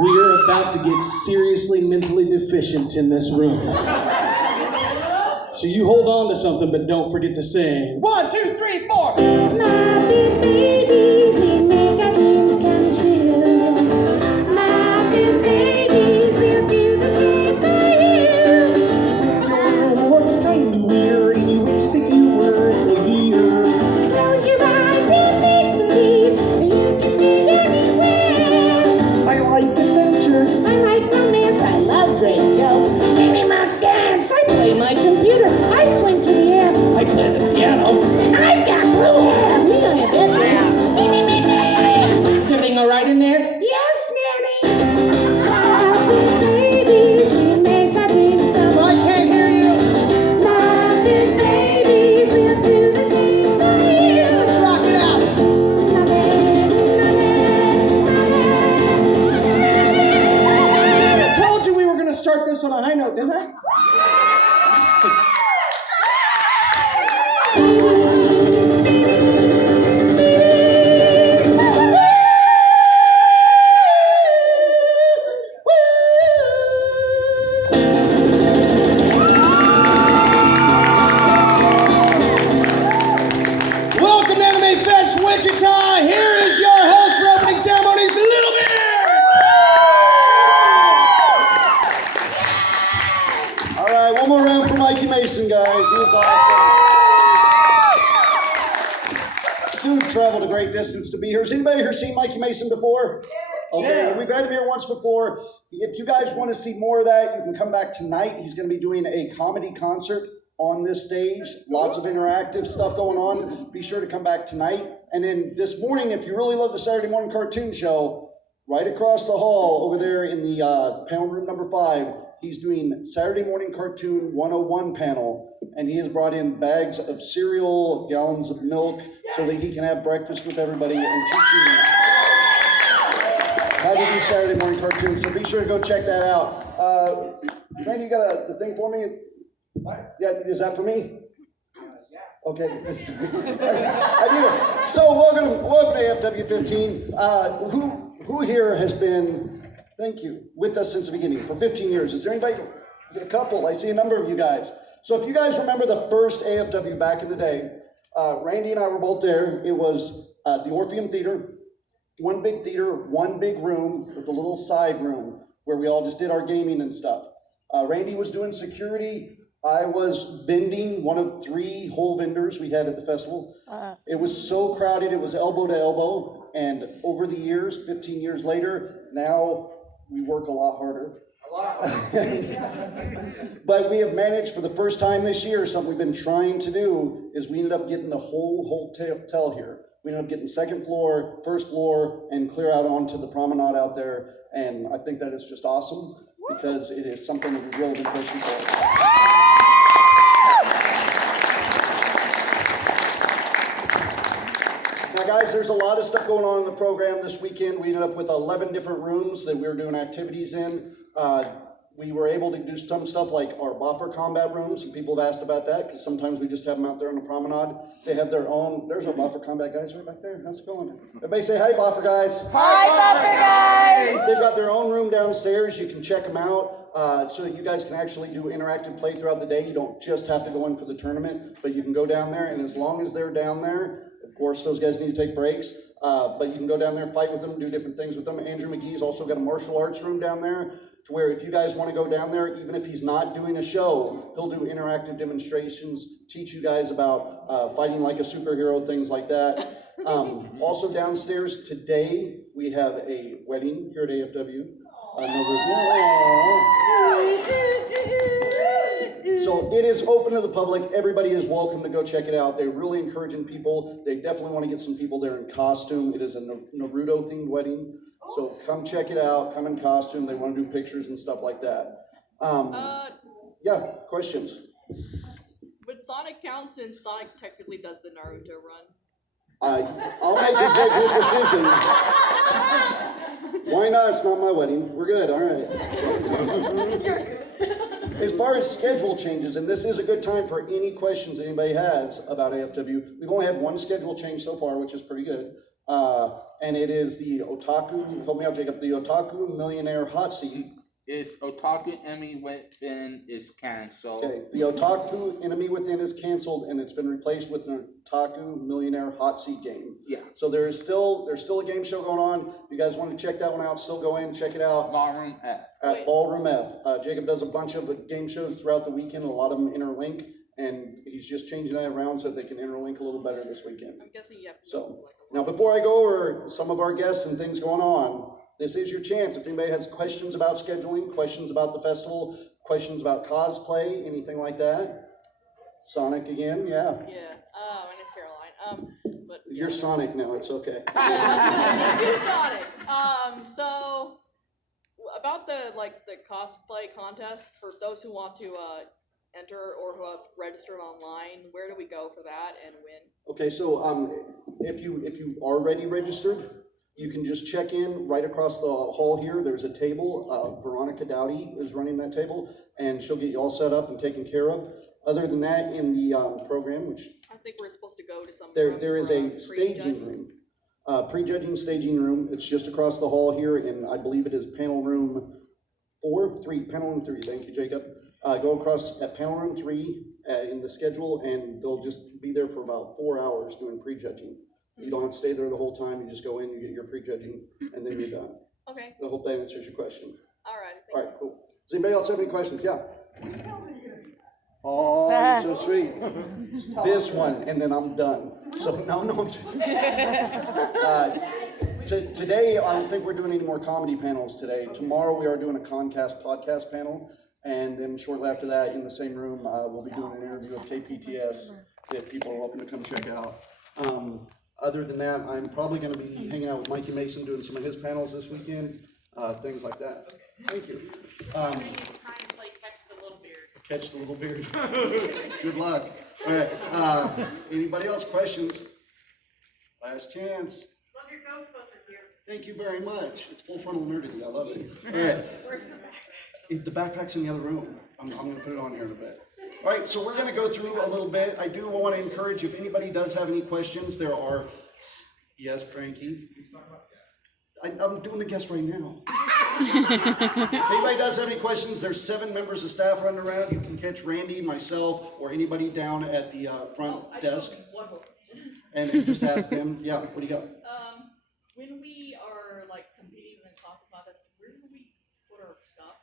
We are about to get seriously mentally deficient in this room. So you hold on to something, but don't forget to sing. 1, 2, 3, 4. My big babies, we make our dreams come true. My big babies, we'll do the same for you. Your looks kind of weird, and you wish that you were here. Close your eyes and make believe that you can be anywhere. I like adventure. I like romance, I love great jokes. Maybe my dance, I play my computer, I swing through the air. I play the piano. I've got blue hair. We gonna get this. Is everything all right in there? Yes, Nanny. My big babies, we make our dreams come true. I can't hear you. My big babies, we'll do the same for you. Let's rock it out. My baby. I told you we were going to start this on a high note, didn't I? Welcome to Anime Fest Wichita. Here is your host for opening ceremonies, Little Beard. All right, one more round for Mikey Mason, guys. He was awesome. Dude traveled a great distance to be here. Has anybody here seen Mikey Mason before? Okay, we've had him here once before. If you guys want to see more of that, you can come back tonight. He's going to be doing a comedy concert on this stage. Lots of interactive stuff going on. Be sure to come back tonight. And then this morning, if you really love the Saturday morning cartoon show, right across the hall over there in the panel room number 5, he's doing Saturday morning cartoon 101 panel. And he has brought in bags of cereal, gallons of milk, so that he can have breakfast with everybody and teach you how to do Saturday morning cartoons. So be sure to go check that out. Randy, you got the thing for me? Yeah, is that for me? Okay. I need it. So welcome to AFW15. Who here has been, thank you, with us since the beginning for 15 years? Is there anybody? A couple. I see a number of you guys. So if you guys remember the first AFW back in the day, Randy and I were both there. It was the Orpheum Theater, one big theater, one big room with a little side room where we all just did our gaming and stuff. Randy was doing security. I was vending, one of 3 whole vendors we had at the festival. It was so crowded, it was elbow to elbow. And over the years, 15 years later, now we work a lot harder. But we have managed for the first time this year, something we've been trying to do, is we ended up getting the whole hotel here. We ended up getting second floor, first floor, and clear out onto the promenade out there. And I think that is just awesome because it is something that we've really been pushing for. Now guys, there's a lot of stuff going on in the program this weekend. We ended up with 11 different rooms that we were doing activities in. We were able to do some stuff like our buffer combat rooms, and people have asked about that because sometimes we just have them out there on the promenade. They have their own, there's our buffer combat guys right back there. How's it going? Everybody say hi, buffer guys. Hi, buffer guys. They've got their own room downstairs. You can check them out so that you guys can actually do interactive play throughout the day. You don't just have to go in for the tournament, but you can go down there, and as long as they're down there, of course, those guys need to take breaks, but you can go down there, fight with them, do different things with them. Andrew McGee's also got a martial arts room down there, to where if you guys want to go down there, even if he's not doing a show, he'll do interactive demonstrations, teach you guys about fighting like a superhero, things like that. Also downstairs today, we have a wedding here at AFW. So it is open to the public. Everybody is welcome to go check it out. They're really encouraging people. They definitely want to get some people there in costume. It is a Naruto themed wedding. So come check it out. Come in costume. They want to do pictures and stuff like that. Yeah, questions? Would Sonic count since Sonic technically does the Naruto run? I'll make executive decision. Why not? It's not my wedding. We're good. All right. As far as schedule changes, and this is a good time for any questions anybody has about AFW. We've only had one schedule change so far, which is pretty good. And it is the Otaku, help me out, Jacob, the Otaku Millionaire Hot Seat. It's Otaku Enemy Within is canceled. Okay, the Otaku Enemy Within is canceled, and it's been replaced with the Otaku Millionaire Hot Seat game. Yeah. So there's still a game show going on. If you guys want to check that one out, still go in, check it out. Ballroom F. At Ballroom F. Jacob does a bunch of game shows throughout the weekend, a lot of them interlink, and he's just changing that around so they can interlink a little better this weekend. I'm guessing you have to So, like a now before I go over some of our guests and things going on, this is your chance. If anybody has questions about scheduling, questions about the festival, questions about cosplay, anything like that. Sonic again, yeah. Yeah. My name's Caroline. But You're Sonic now, it's okay. You're Sonic. So about the cosplay contest for those who want to enter or who have registered online, where do we go for that and when? Okay, so if you already registered, you can just check in right across the hall here. There's a table. Veronica Dowdy is running that table, and she'll get you all set up and taken care of. Other than that, in the program, which I think we're supposed to go to some. there is a staging room, prejudging staging room. It's just across the hall here, and I believe it is panel room 3. Panel room 3. Thank you, Jacob. Go across at panel room 3 in the schedule, and they'll just be there for about 4 hours doing prejudging. You don't have to stay there the whole time. You just go in, you get your prejudging, and then you're done. Okay. I hope that answers your question. All right. All right, cool. Does anybody else have any questions? Yeah. Oh, you're so sweet. This one, and then I'm done. So no. Today, I don't think we're doing any more comedy panels today. Tomorrow, we are doing a Concast podcast panel, and then shortly after that, in the same room, we'll be doing an interview of KPTS if people are welcome to come check out. Other than that, I'm probably going to be hanging out with Mikey Mason doing some of his panels this weekend, things like that. Thank you. Catch the little beard. Good luck. All right. Anybody else? Questions? Last chance. Love your Ghostbusters here. Thank you very much. It's full frontal nerdity. I love it. All right. Where's the backpack? The backpack's in the other room. I'm going to put it on here in a bit. All right, so we're going to go through a little bit. I do want to encourage, if anybody does have any questions, there are, yes, Frankie? I'm doing the guest right now. If anybody does have any questions, there's 7 members of staff running around. You can catch Randy, myself, or anybody down at the front desk. One more question. And just ask them, yeah, what do you got? When we are competing in the costume contest, where do we put our stuff?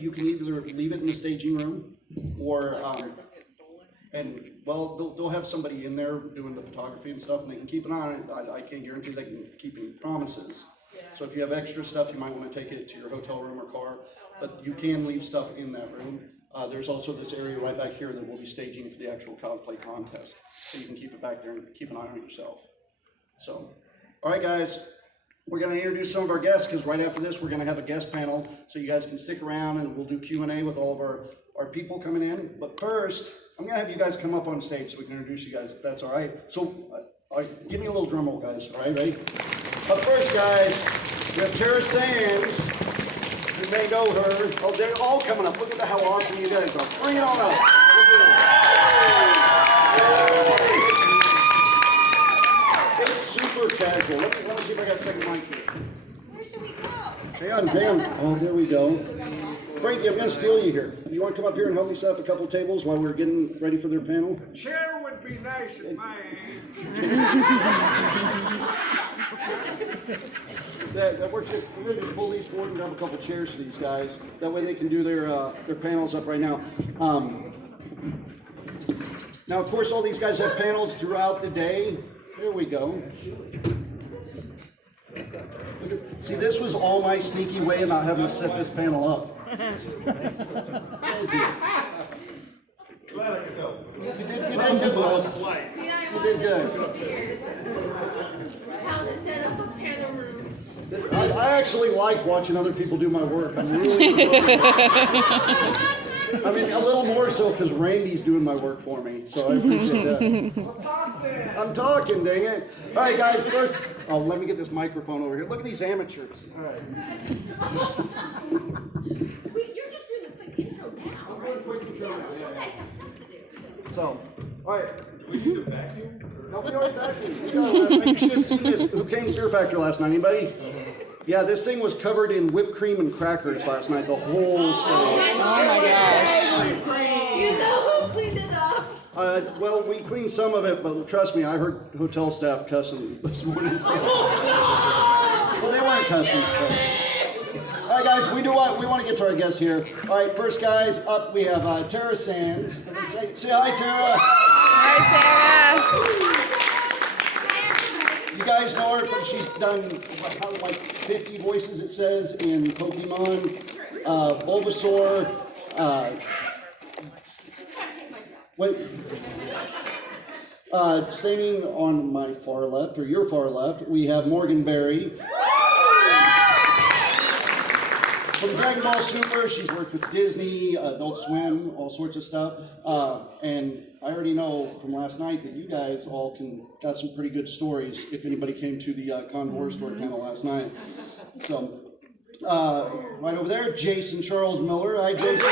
You can either leave it in the staging room, or, Where it doesn't get stolen? and, well, they'll have somebody in there doing the photography and stuff, and they can keep an eye on it. I can't guarantee they can keep any promises. Yeah. So if you have extra stuff, you might want to take it to your hotel room or car, but you can leave stuff in that room. There's also this area right back here that we'll be staging for the actual cosplay contest, so you can keep it back there and keep an eye on it yourself. So, all right, guys. We're going to introduce some of our guests, because right after this, we're going to have a guest panel, so you guys can stick around, and we'll do Q&A with all of our people coming in. But first, I'm going to have you guys come up on stage so we can introduce you guys, if that's all right. So, give me a little drum roll, guys. All right, ready? Up first, guys, we have Tara Sands. You may know her. Oh, they're all coming up. Look at how awesome you guys are. Bring it on up. It's super casual. Let me see if I got a second mic here. Where should we go? Hang on. Oh, there we go. Frankie, I'm going to steal you here. You want to come up here and help me set up a couple tables while we're getting ready for their panel? Chair would be nice at my age. That works. We're going to pull these forward and grab a couple chairs for these guys. That way they can do their panels up right now. Now, of course, all these guys have panels throughout the day. There we go. See, this was all my sneaky way of not having to set this panel up. Thank you. Glad I could help. You did good, Lois. You did good. How to set up a panel room. I actually like watching other people do my work. I'm really I mean, a little more so because Randy's doing my work for me, so I appreciate that. I'm talking, dang it. All right, guys, first, let me get this microphone over here. Look at these amateurs. All right. Wait, you're just doing a quick intro now, right? Quick intro now, You guys have stuff to do. So, all right. We need a vacuum? No, we already vacuumed. We got it last night. You should have seen this. Who came to Fear Factor last night? Anybody? Yeah, this thing was covered in whipped cream and crackers last night. The whole thing. Oh my gosh. You know who cleaned it up? Well, we cleaned some of it, but trust me, I heard hotel staff cussing this morning. So. Well, they weren't cussing. But. All right, guys, we want to get to our guests here. All right, first guys up, we have Tara Sands. Say hi, Tara. Hi, You guys know her, but she's done like 50 voices, it says, in Pokemon, Bulbasaur, standing on my far left, or your far left, we have Morgan Berry. From Dragon Ball Super, she's worked with Disney, Adult Swim, all sorts of stuff. And I already know from last night that you guys all got some pretty good stories if anybody came to the Con Horror Story panel last night. So, right over there, Jason Charles Miller. Hi, Jason.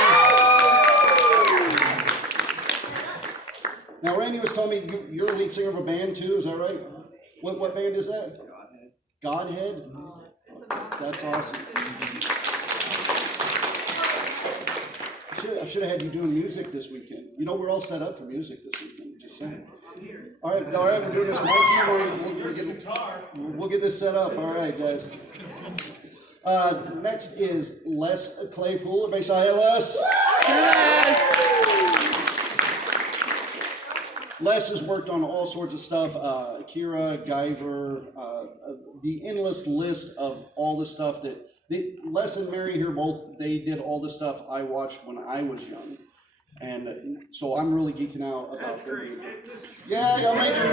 Now, Randy was telling me you're a lead singer of a band too, is that right? What band is that? Godhead? That's awesome. I should have had you doing music this weekend. You know, we're all set up for music this weekend, just saying. All right, we're doing this. Mikey, we'll get this set up. All right, guys. Next is Les Claypool. Everybody say hi, Les. Les has worked on all sorts of stuff. Akira, Guyver, the endless list of all the stuff that Les and Mary here both, they did all the stuff I watched when I was young. And so I'm really geeking out about them. Yeah, I'm making it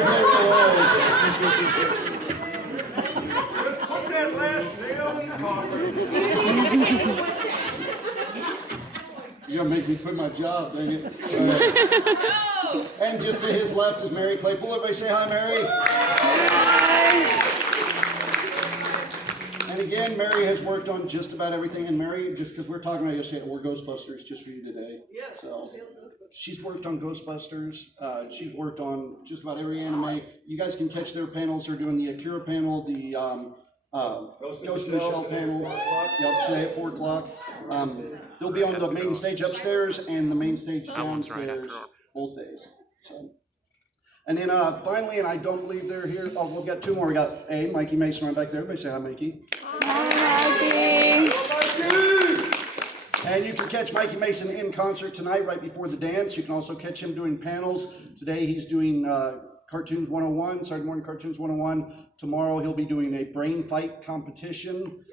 Just put that last nail in the coffin. You're gonna make me quit my job, dang it. And just to his left is Mary Claypool. Everybody say hi, Mary. And again, Mary has worked on just about everything. And Mary, just because we're talking about yesterday, we're Ghostbusters just for you today. Yes. So she's worked on Ghostbusters. She's worked on just about every anime. You guys can catch their panels. They're doing the Akira panel, the Ghost in the Shell panel. Yep, today at 4 o'clock. They'll be on the main stage upstairs and the main stage downstairs both days. So. And then finally, and I don't believe they're here. Oh, we've got two more. We got Mikey Mason right back there. Everybody say hi, Mikey. Hi, Mikey. And you can catch Mikey Mason in concert tonight right before the dance. You can also catch him doing panels. Today he's doing Cartoons 101, Saturday Morning Cartoons 101. Tomorrow he'll be doing a brain fight competition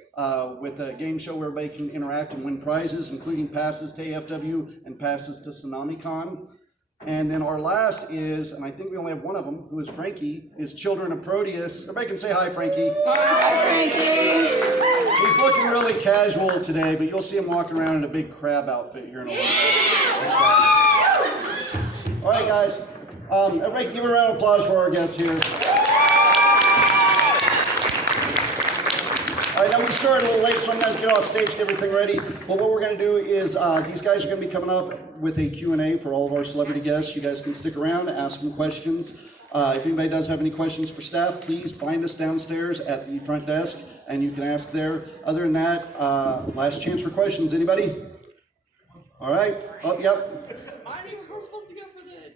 with a game show where everybody can interact and win prizes, including passes to AFW and passes to TsunamiCon. And then our last is, and I think we only have one of them, who is Frankie, is Children of Proteus. Everybody can say hi, Frankie. Hi, Frankie. He's looking really casual today, but you'll see him walking around in a big crab outfit here in a little bit. All right, guys. Everybody give a round of applause for our guests here. All right, now we started a little late, so I'm going to get off stage, get everything ready. But what we're going to do is these guys are going to be coming up with a Q&A for all of our celebrity guests. You guys can stick around, ask them questions. If anybody does have any questions for staff, please find us downstairs at the front desk, and you can ask there. Other than that, last chance for questions. Anybody? All right. Oh, yep. Remind me where we're supposed to go for the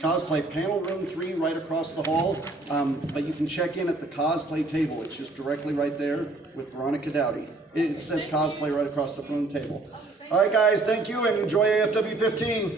Cosplay panel room 3 right across the hall, but you can check in at the cosplay table. It's just directly right there with Veronica Dowdy. It says cosplay right across the front table. All right, guys, thank you and enjoy AFW15.